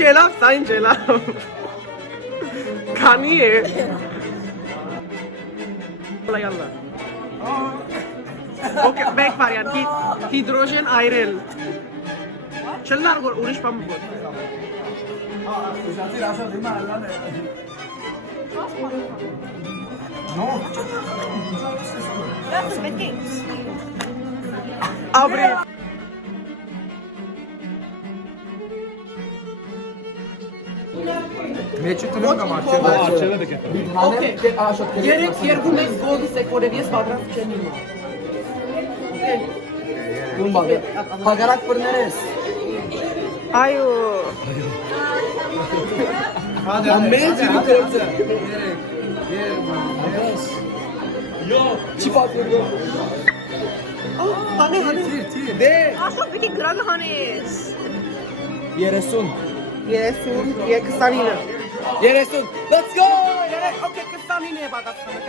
Celal, Sayın Celal. Kaniye. Yalla yalla. Okay, back variant. Hydrogen ayrıl. Çellar gol, uriş pam gol. Abre. Okay. Gerek bu mes gol se korevies padran kenima. Pagarak per neres. Ayo. Amazing bu kırmızı. Çipat veriyor. Hani hani. De. Asıl peki kral hanes. Yeresun. Yesun, ye kısanina. Yeresun. Let's go. Okay, kısanina bagat sana.